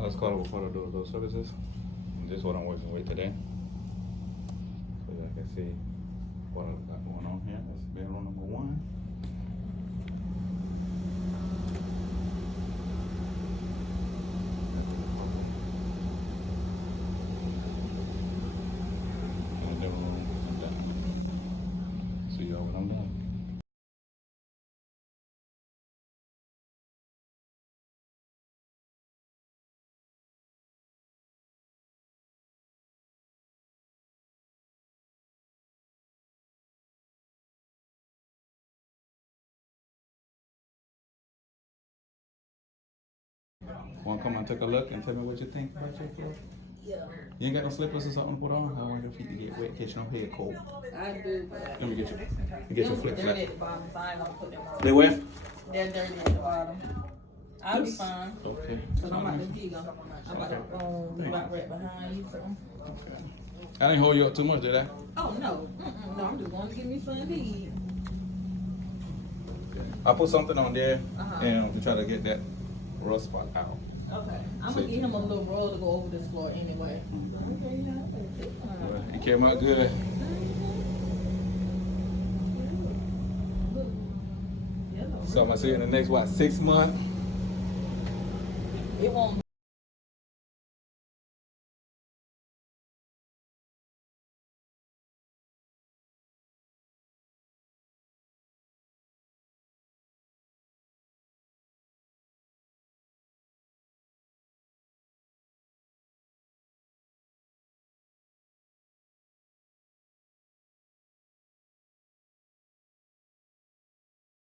let's call it for the door services. And this is what I'm working with today. So y'all can see what I got going on here. That's bedroom number 1. And the living room and that. See y'all when I'm done. Wanna come and take a look and tell me what you think about your floor? Yeah, You ain't got no slippers or something to put on? I don't want your feet to get wet, catch your head cold. I do, but Let me get your flip they're flop. dirty at the bottom, so I ain't gonna put them on. They where? They're dirty at the bottom. I'll be Yes. fine. Okay. Cause I'm about to dig them. I'm about to right behind you. So. Okay. I didn't hold you up too much, did I? Oh no, no, I'm just going to give me something to eat. Okay. I put something on there Uh-huh. and we try to get that rust spot out. Okay, I'm gonna give him a little roll to go over this floor anyway. Okay, yeah, It came out good. So I'm gonna see you in the next 6 months. It won't